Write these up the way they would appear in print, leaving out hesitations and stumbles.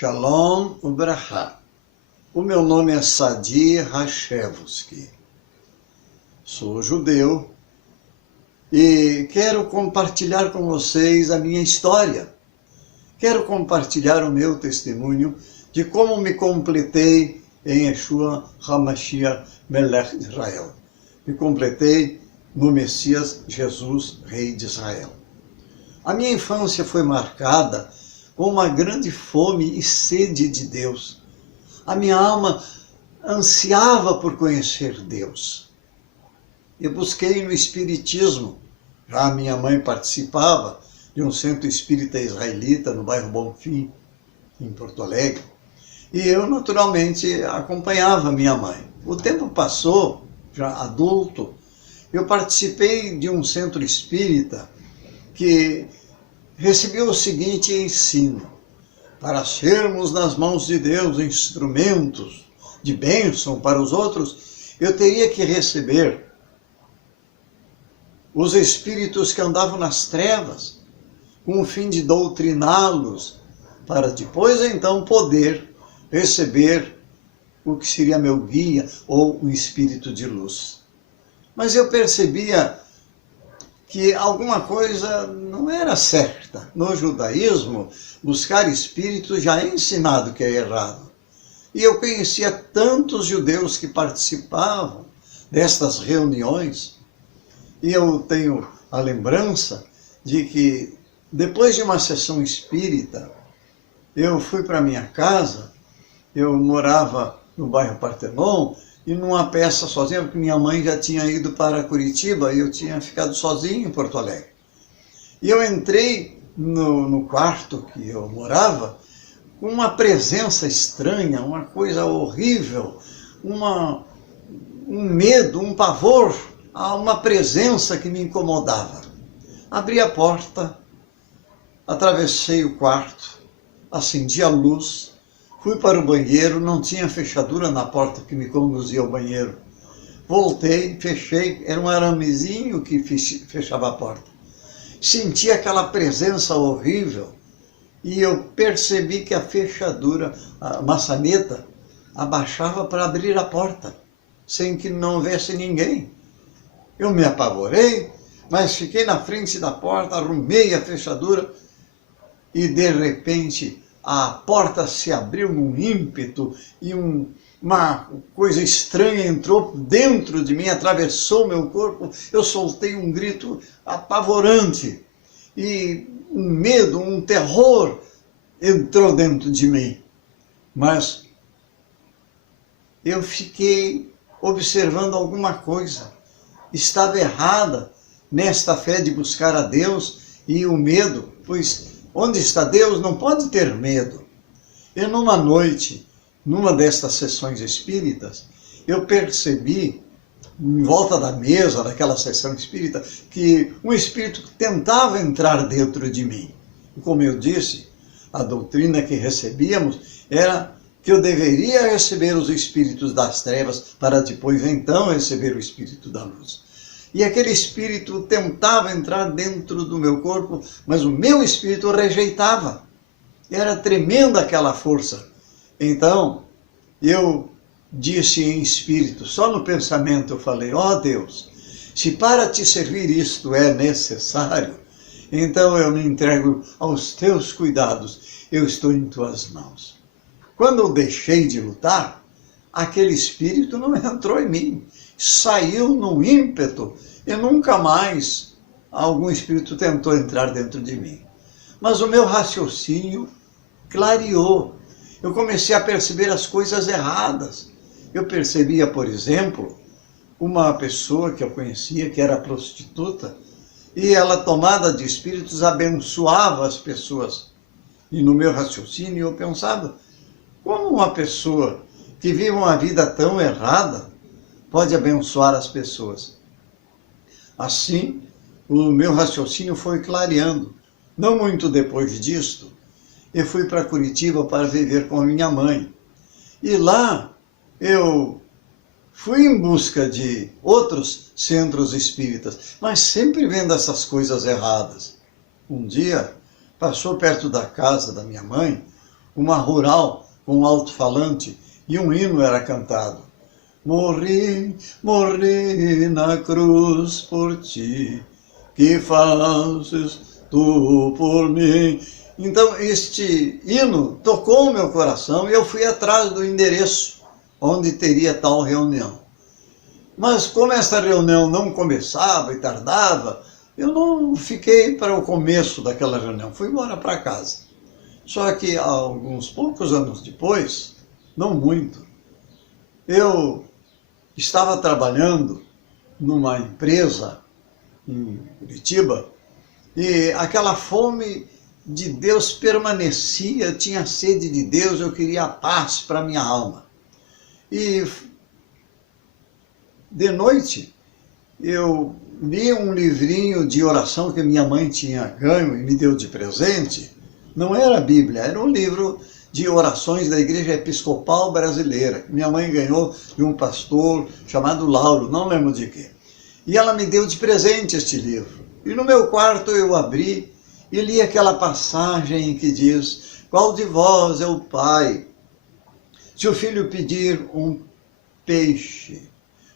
Shalom Ubrahá. O meu nome é Sadi Hashevsky. Sou judeu e quero compartilhar com vocês a minha história. Quero compartilhar o meu testemunho de como me completei em Yeshua HaMashiach Melech Israel. Me completei no Messias Jesus, Rei de Israel. A minha infância foi marcada com uma grande fome e sede de Deus. A minha alma ansiava por conhecer Deus. Eu busquei no Espiritismo. Já a minha mãe participava de um centro espírita israelita no bairro Bonfim, em Porto Alegre. E eu, naturalmente, acompanhava minha mãe. O tempo passou, já adulto, eu participei de um centro espírita que recebeu o seguinte ensino: para sermos nas mãos de Deus instrumentos de bênção para os outros, eu teria que receber os espíritos que andavam nas trevas, com o fim de doutriná-los, para depois então poder receber o que seria meu guia ou um espírito de luz. Mas eu percebia que alguma coisa não era certa. No judaísmo, buscar espíritos já é ensinado que é errado. E eu conhecia tantos judeus que participavam destas reuniões, e eu tenho a lembrança de que, depois de uma sessão espírita, eu fui para minha casa. Eu morava no bairro Partenon, e numa peça sozinha, porque minha mãe já tinha ido para Curitiba e eu tinha ficado sozinho em Porto Alegre. E eu entrei no quarto que eu morava com uma presença estranha, uma coisa horrível, um medo, um pavor, uma presença que me incomodava. Abri a porta, atravessei o quarto, acendi a luz, fui para o banheiro, não tinha fechadura na porta que me conduzia ao banheiro. Voltei, fechei, era um aramezinho que fechava a porta. Senti aquela presença horrível e eu percebi que a fechadura, a maçaneta, abaixava para abrir a porta, sem que não houvesse ninguém. Eu me apavorei, mas fiquei na frente da porta, arrumei a fechadura e de repente a porta se abriu num ímpeto e uma coisa estranha entrou dentro de mim, atravessou meu corpo. Eu soltei um grito apavorante e um medo, um terror entrou dentro de mim. Mas eu fiquei observando alguma coisa. Estava errada nesta fé de buscar a Deus e o medo, pois onde está Deus não pode ter medo. E numa noite, numa destas sessões espíritas, eu percebi, em volta da mesa daquela sessão espírita, que um espírito tentava entrar dentro de mim. E como eu disse, a doutrina que recebíamos era que eu deveria receber os espíritos das trevas para depois então receber o espírito da luz. E aquele espírito tentava entrar dentro do meu corpo, mas o meu espírito rejeitava. Era tremenda aquela força. Então, eu disse em espírito, só no pensamento eu falei: ó Deus, se para te servir isto é necessário, então eu me entrego aos teus cuidados, eu estou em tuas mãos. Quando eu deixei de lutar, aquele espírito não entrou em mim, saiu num ímpeto e nunca mais algum espírito tentou entrar dentro de mim. Mas o meu raciocínio clareou. Eu comecei a perceber as coisas erradas. Eu percebia, por exemplo, uma pessoa que eu conhecia, que era prostituta, e ela, tomada de espíritos, abençoava as pessoas. E no meu raciocínio eu pensava: como uma pessoa que vive uma vida tão errada pode abençoar as pessoas? Assim, o meu raciocínio foi clareando. Não muito depois disto, eu fui para Curitiba para viver com a minha mãe. E lá eu fui em busca de outros centros espíritas, mas sempre vendo essas coisas erradas. Um dia, passou perto da casa da minha mãe uma rural com um alto-falante, e um hino era cantado. Morri, morri na cruz por ti, que fazes tu por mim. Então este hino tocou o meu coração e eu fui atrás do endereço onde teria tal reunião. Mas como essa reunião não começava e tardava, eu não fiquei para o começo daquela reunião, fui embora para casa. Só que alguns poucos anos depois, não muito, eu estava trabalhando numa empresa em Curitiba e aquela fome de Deus permanecia, tinha sede de Deus, eu queria a paz para minha alma. E de noite eu li um livrinho de oração que minha mãe tinha ganho e me deu de presente. Não era a Bíblia, era um livro de orações da Igreja Episcopal Brasileira. Minha mãe ganhou de um pastor chamado Lauro, não lembro de quê. E ela me deu de presente este livro. E no meu quarto eu abri e li aquela passagem que diz: qual de vós é o pai? Se o filho pedir um peixe,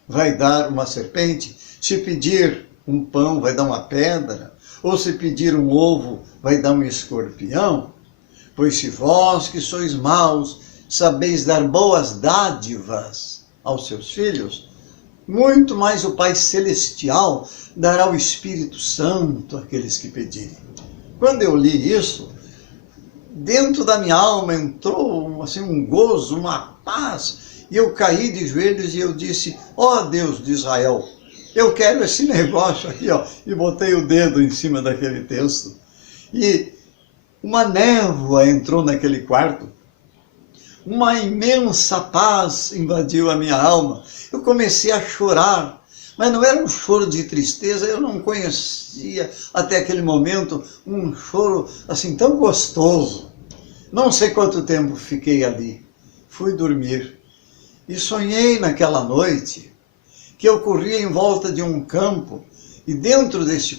vai dar uma serpente? Se pedir um pão, vai dar uma pedra? Ou se pedir um ovo, vai dar um escorpião? Pois se vós que sois maus, sabeis dar boas dádivas aos seus filhos, muito mais o Pai Celestial dará o Espírito Santo àqueles que pedirem. Quando eu li isso, dentro da minha alma entrou assim, um gozo, uma paz, e eu caí de joelhos e eu disse: ó Deus de Israel, eu quero esse negócio aqui, ó. E botei o dedo em cima daquele texto. E uma névoa entrou naquele quarto. Uma imensa paz invadiu a minha alma. Eu comecei a chorar, mas não era um choro de tristeza, eu não conhecia até aquele momento um choro assim tão gostoso. Não sei quanto tempo fiquei ali. Fui dormir e sonhei naquela noite que eu corria em volta de um campo, e dentro deste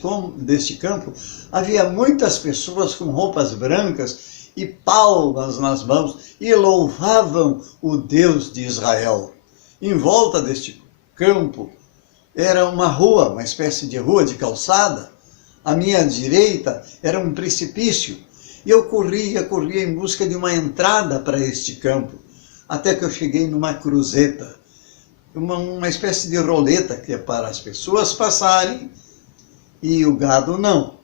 campo havia muitas pessoas com roupas brancas e palmas nas mãos, e louvavam o Deus de Israel. Em volta deste campo era uma rua, uma espécie de rua de calçada. À minha direita era um precipício, e eu corria em busca de uma entrada para este campo, até que eu cheguei numa cruzeta, uma espécie de roleta que é para as pessoas passarem e o gado não.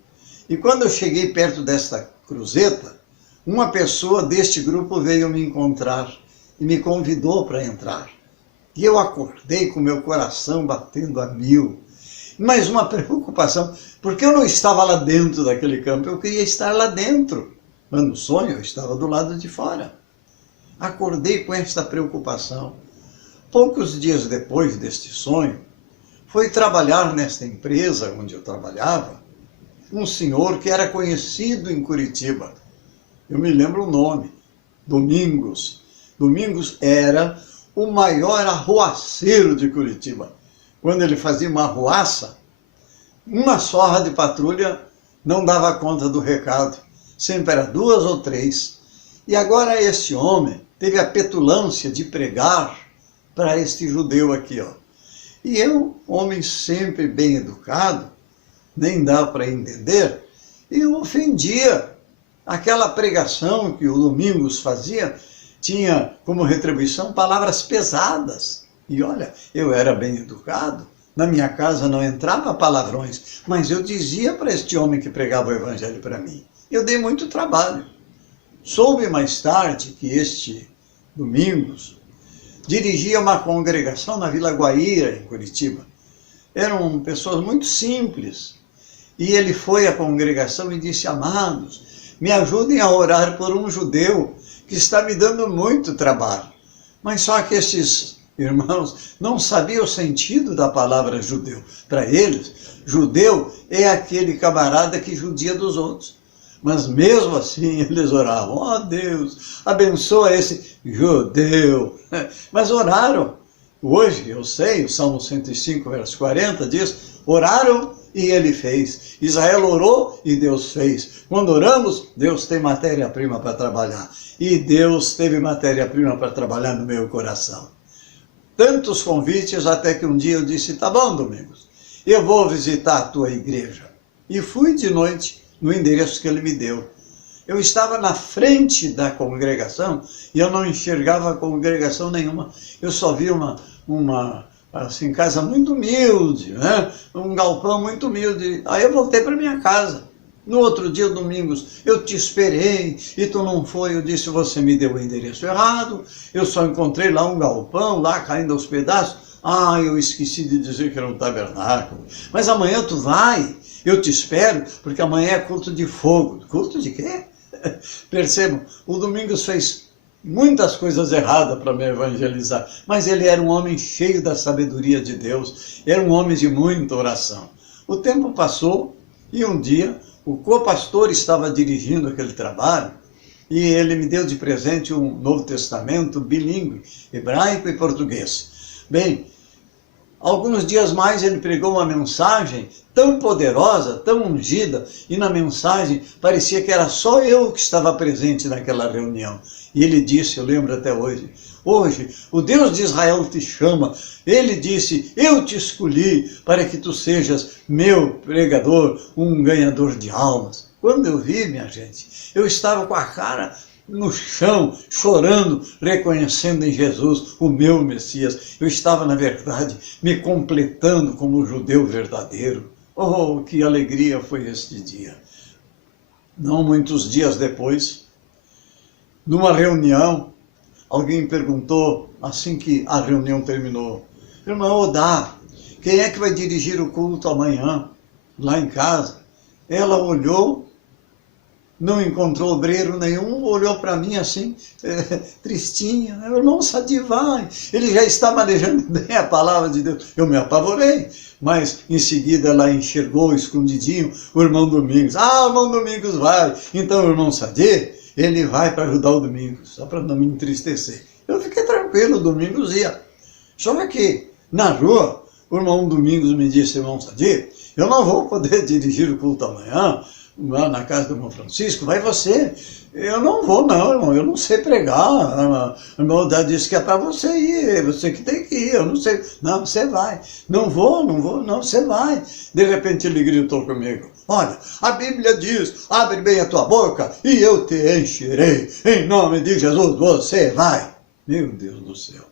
E quando eu cheguei perto desta cruzeta, uma pessoa deste grupo veio me encontrar e me convidou para entrar. E eu acordei com meu coração batendo a mil. Mas uma preocupação, porque eu não estava lá dentro daquele campo, eu queria estar lá dentro. Mas no sonho eu estava do lado de fora. Acordei com esta preocupação. Poucos dias depois deste sonho, foi trabalhar nesta empresa onde eu trabalhava um senhor que era conhecido em Curitiba. Eu me lembro o nome, Domingos. Domingos era o maior arruaceiro de Curitiba. Quando ele fazia uma arruaça, uma sorra de patrulha não dava conta do recado. Sempre era 2 ou 3. E agora esse homem teve a petulância de pregar para este judeu aqui, ó. E eu, homem sempre bem educado, nem dá para entender, eu ofendia. Aquela pregação que o Domingos fazia tinha como retribuição palavras pesadas. E olha, eu era bem educado, na minha casa não entrava palavrões, mas eu dizia para este homem que pregava o evangelho para mim. Eu dei muito trabalho. Soube mais tarde que este Domingos dirigia uma congregação na Vila Guaíra, em Curitiba. Eram pessoas muito simples. E ele foi à congregação e disse: amados, me ajudem a orar por um judeu que está me dando muito trabalho. Mas só que estes irmãos não sabiam o sentido da palavra judeu. Para eles, judeu é aquele camarada que judia dos outros. Mas mesmo assim eles oravam: ó Deus, abençoa esse judeu. Mas oraram. Hoje, eu sei, o Salmo 105, verso 40 diz, oraram e ele fez. Israel orou e Deus fez. Quando oramos, Deus tem matéria-prima para trabalhar. E Deus teve matéria-prima para trabalhar no meu coração. Tantos convites até que um dia eu disse, tá bom, Domingos, eu vou visitar a tua igreja. E fui de noite no endereço que ele me deu. Eu estava na frente da congregação e eu não enxergava congregação nenhuma. Eu só vi uma assim, casa muito humilde, né? Um galpão muito humilde. Aí eu voltei para minha casa. No outro dia, Domingos, eu te esperei e tu não foi. Eu disse, você me deu o endereço errado. Eu só encontrei lá um galpão, lá caindo aos pedaços. Ah, eu esqueci de dizer que era um tabernáculo. Mas amanhã tu vai, eu te espero, porque amanhã é culto de fogo. Culto de quê? Percebam, o Domingos fez muitas coisas erradas para me evangelizar, mas ele era um homem cheio da sabedoria de Deus, era um homem de muita oração. O tempo passou e um dia o co-pastor estava dirigindo aquele trabalho e ele me deu de presente um Novo Testamento bilíngue, hebraico e português. Bem, alguns dias mais ele pregou uma mensagem tão poderosa, tão ungida, e na mensagem parecia que era só eu que estava presente naquela reunião. E ele disse, eu lembro até hoje, o Deus de Israel te chama. Ele disse, eu te escolhi para que tu sejas meu pregador, um ganhador de almas. Quando eu vi, minha gente, eu estava com a cara no chão, chorando, reconhecendo em Jesus o meu Messias. Eu estava, na verdade, me completando como judeu verdadeiro. Oh, que alegria foi este dia! Não muitos dias depois, numa reunião, alguém perguntou, assim que a reunião terminou, irmão Odá, quem é que vai dirigir o culto amanhã, lá em casa? Ela olhou, não encontrou obreiro nenhum, olhou para mim assim, tristinha. O irmão Sadi vai. Ele já está manejando bem a palavra de Deus. Eu me apavorei, mas em seguida ela enxergou escondidinho o irmão Domingos. Ah, o irmão Domingos vai. Então o irmão Sadi, ele vai para ajudar o Domingos, só para não me entristecer. Eu fiquei tranquilo, o Domingos ia. Só que na rua, o irmão Domingos me disse, irmão Sadi, eu não vou poder dirigir o culto amanhã, lá na casa do irmão Francisco, vai você. Eu não vou não, irmão, eu não sei pregar. O irmão disse que é para você ir, você que tem que ir, eu não sei. Não, você vai. Não vou, não, você vai. De repente ele gritou comigo, olha, a Bíblia diz, abre bem a tua boca e eu te encherei. Em nome de Jesus, você vai. Meu Deus do céu.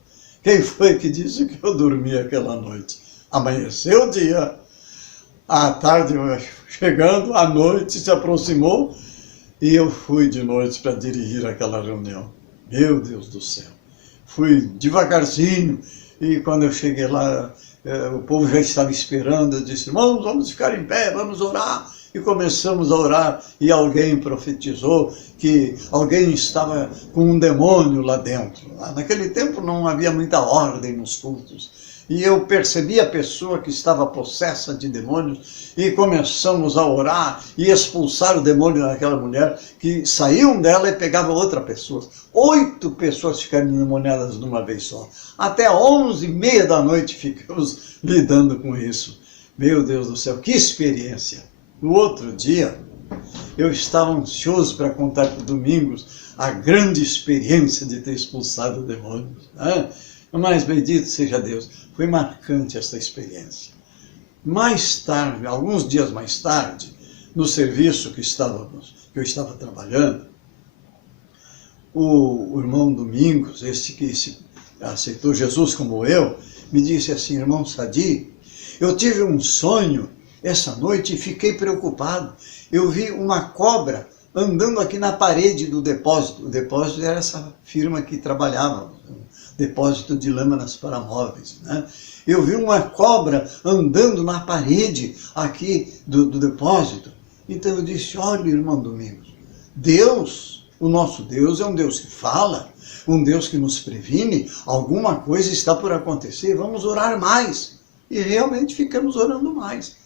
Quem foi que disse que eu dormi aquela noite? Amanheceu o dia. À tarde, chegando, a noite se aproximou e eu fui de noite para dirigir aquela reunião. Meu Deus do céu. Fui devagarzinho e quando eu cheguei lá, o povo já estava esperando. Eu disse, irmãos, vamos ficar em pé, vamos orar. E começamos a orar e alguém profetizou que alguém estava com um demônio lá dentro. Naquele tempo não havia muita ordem nos cultos. E eu percebi a pessoa que estava possessa de demônios e começamos a orar e expulsar o demônio daquela mulher, que saíam dela e pegavam outra pessoa. 8 pessoas ficaram endemoniadas de uma vez só. Até 11h30 da noite ficamos lidando com isso. Meu Deus do céu, que experiência! No outro dia, eu estava ansioso para contar para o Domingos a grande experiência de ter expulsado demônios, né? Mas bendito seja Deus, foi marcante essa experiência. Mais tarde, alguns dias mais tarde, no serviço que eu estava trabalhando, o irmão Domingos, esse que aceitou Jesus como eu, me disse assim, irmão Sadi, eu tive um sonho essa noite e fiquei preocupado. Eu vi uma cobra andando aqui na parede do depósito. O depósito era essa firma que trabalhava, depósito de lâminas para móveis, né? Eu vi uma cobra andando na parede aqui do depósito. Então eu disse, olha, irmão Domingos, Deus, o nosso Deus é um Deus que fala, um Deus que nos previne, alguma coisa está por acontecer, vamos orar mais. E realmente ficamos orando mais.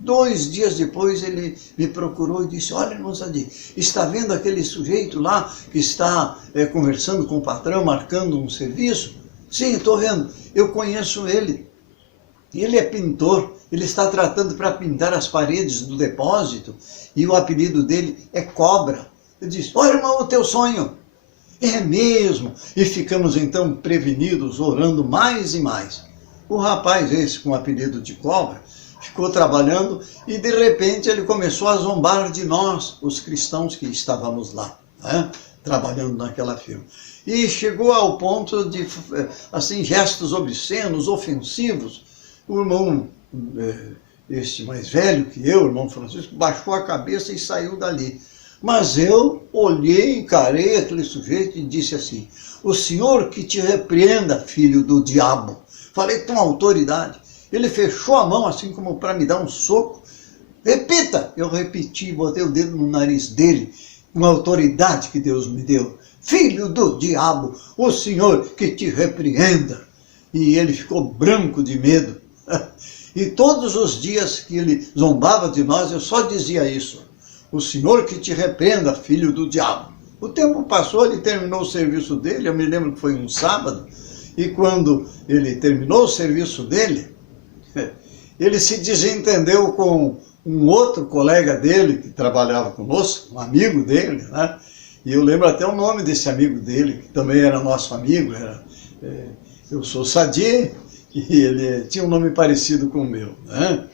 2 dias depois ele me procurou e disse, olha, irmão Sadi, está vendo aquele sujeito lá que está conversando com o patrão, marcando um serviço? Sim, estou vendo, eu conheço ele. Ele é pintor, ele está tratando para pintar as paredes do depósito e o apelido dele é Cobra. Eu disse, olha, irmão, o teu sonho. É mesmo. E ficamos então prevenidos, orando mais e mais. O rapaz esse com o apelido de Cobra ficou trabalhando e de repente ele começou a zombar de nós, os cristãos que estávamos lá, né, trabalhando naquela firma. E chegou ao ponto de, assim, gestos obscenos, ofensivos. O irmão, este mais velho que eu, o irmão Francisco, baixou a cabeça e saiu dali. Mas eu olhei, encarei aquele sujeito e disse assim, o Senhor que te repreenda, filho do diabo. Falei com autoridade. Ele fechou a mão assim como para me dar um soco. Repita! Eu repeti, botei o dedo no nariz dele, com a autoridade que Deus me deu. Filho do diabo, o Senhor que te repreenda. E ele ficou branco de medo. E todos os dias que ele zombava de nós, eu só dizia isso. O Senhor que te repreenda, filho do diabo. O tempo passou, ele terminou o serviço dele, eu me lembro que foi um sábado, e quando ele terminou o serviço dele, ele se desentendeu com um outro colega dele, que trabalhava conosco, um amigo dele, né? E eu lembro até o nome desse amigo dele, que também era nosso amigo, eu sou Sadi, e ele tinha um nome parecido com o meu, né?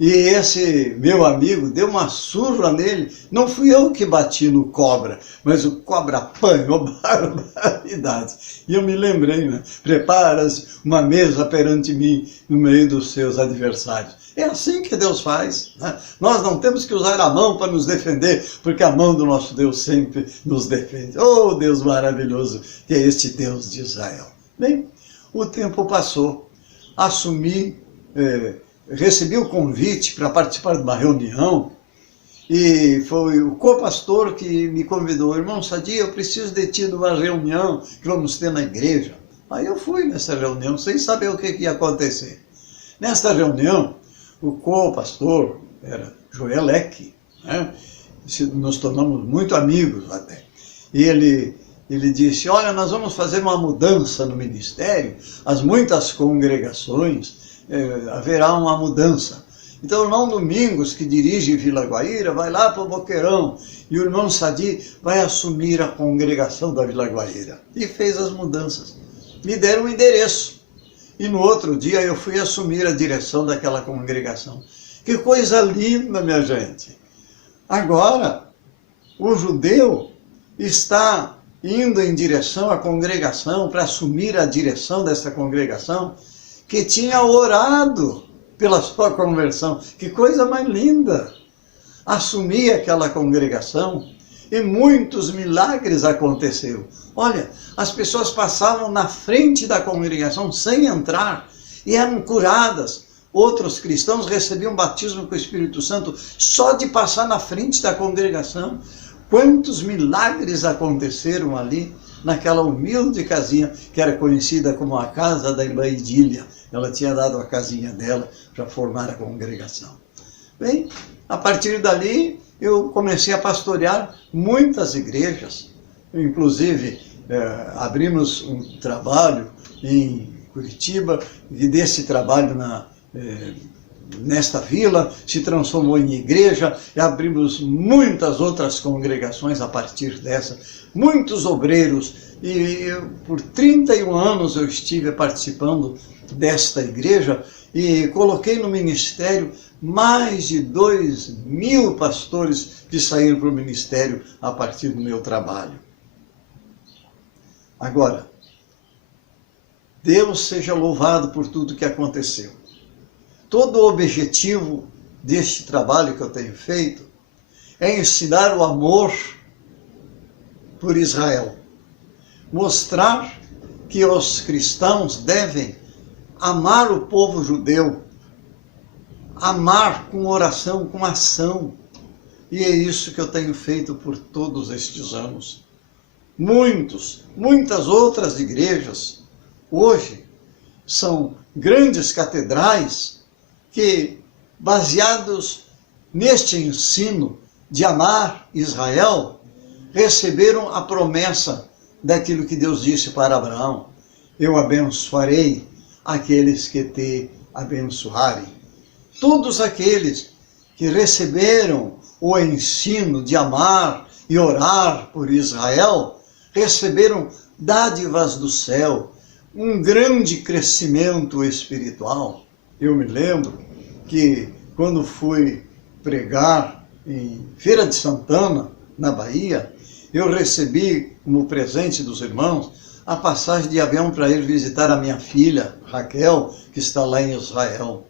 E esse meu amigo deu uma surra nele. Não fui eu que bati no Cobra, mas o Cobra apanhou barbaridade. E eu me lembrei, né? Prepara-se uma mesa perante mim no meio dos seus adversários. É assim que Deus faz, né? Nós não temos que usar a mão para nos defender, porque a mão do nosso Deus sempre nos defende. Oh, Deus maravilhoso, que é este Deus de Israel. Bem, o tempo passou, recebi o convite para participar de uma reunião e foi o co-pastor que me convidou. Irmão Sadi, eu preciso de ti numa reunião que vamos ter na igreja. Aí eu fui nessa reunião sem saber o que ia acontecer. Nesta reunião, o co-pastor era Joelec, né? Nos tornamos muito amigos até. E ele disse, olha, nós vamos fazer uma mudança no ministério, as muitas congregações, haverá uma mudança. Então o irmão Domingos, que dirige Vila Guaíra, vai lá para o Boqueirão, e o irmão Sadi vai assumir a congregação da Vila Guaíra. E fez as mudanças. Me deram um endereço. E no outro dia eu fui assumir a direção daquela congregação. Que coisa linda, minha gente! Agora, o judeu está indo em direção à congregação, para assumir a direção dessa congregação, que tinha orado pela sua conversão. Que coisa mais linda! Assumi aquela congregação e muitos milagres aconteceram. Olha, as pessoas passavam na frente da congregação sem entrar e eram curadas. Outros cristãos recebiam batismo com o Espírito Santo só de passar na frente da congregação. Quantos milagres aconteceram ali, naquela humilde casinha que era conhecida como a casa da irmã Idília. Ela tinha dado a casinha dela para formar a congregação. Bem, a partir dali eu comecei a pastorear muitas igrejas. Inclusive, abrimos um trabalho em Curitiba, e desse trabalho nesta vila se transformou em igreja, e abrimos muitas outras congregações a partir dessa, muitos obreiros, e por 31 anos eu estive participando desta igreja e coloquei no ministério mais de 2.000 pastores que saíram para o ministério a partir do meu trabalho. Agora, Deus seja louvado por tudo que aconteceu. Todo o objetivo deste trabalho que eu tenho feito é ensinar o amor por Israel. Mostrar que os cristãos devem amar o povo judeu, amar com oração, com ação. E é isso que eu tenho feito por todos estes anos. Muitas outras igrejas, hoje, são grandes catedrais que, baseados neste ensino de amar Israel, receberam a promessa daquilo que Deus disse para Abraão. eu abençoarei aqueles que te abençoarem. Todos aqueles que receberam o ensino de amar e orar por Israel, receberam dádivas do céu, um grande crescimento espiritual. Eu me lembro que quando fui pregar em Feira de Santana, na Bahia, eu recebi como presente dos irmãos a passagem de avião para ir visitar a minha filha, Raquel, que está lá em Israel.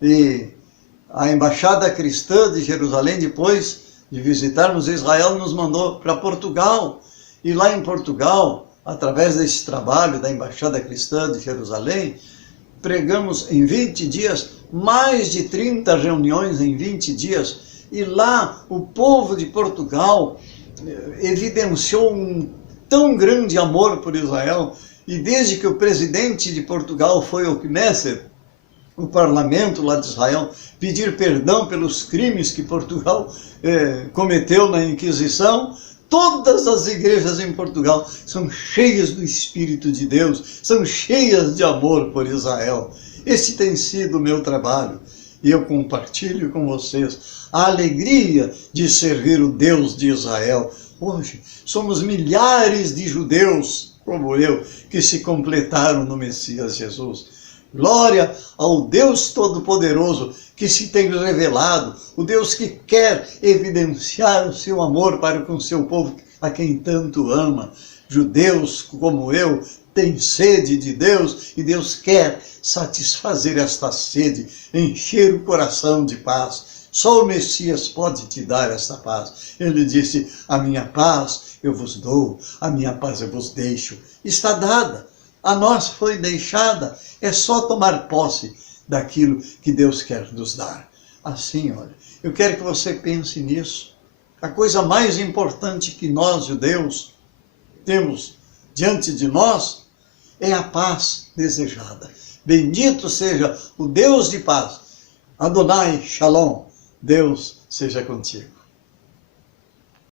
E a Embaixada Cristã de Jerusalém, depois de visitarmos Israel, nos mandou para Portugal. E lá em Portugal, através desse trabalho da Embaixada Cristã de Jerusalém, pregamos em 20 dias, mais de 30 reuniões em 20 dias. E lá o povo de Portugal evidenciou um tão grande amor por Israel. E desde que o presidente de Portugal foi ao Knesset, o parlamento lá de Israel, pedir perdão pelos crimes que Portugal cometeu na Inquisição, todas as igrejas em Portugal são cheias do Espírito de Deus, são cheias de amor por Israel. Esse tem sido o meu trabalho e eu compartilho com vocês a alegria de servir o Deus de Israel. Hoje somos milhares de judeus, como eu, que se completaram no Messias Jesus. Glória ao Deus Todo-Poderoso que se tem revelado, o Deus que quer evidenciar o seu amor para com o seu povo, a quem tanto ama. Judeus como eu têm sede de Deus e Deus quer satisfazer esta sede, encher o coração de paz. Só o Messias pode te dar esta paz. Ele disse, a minha paz eu vos dou, a minha paz eu vos deixo. Está dada. A nós foi deixada, é só tomar posse daquilo que Deus quer nos dar. Assim, olha, eu quero que você pense nisso. A coisa mais importante que nós, judeus, temos diante de nós é a paz desejada. Bendito seja o Deus de paz. Adonai Shalom, Deus seja contigo.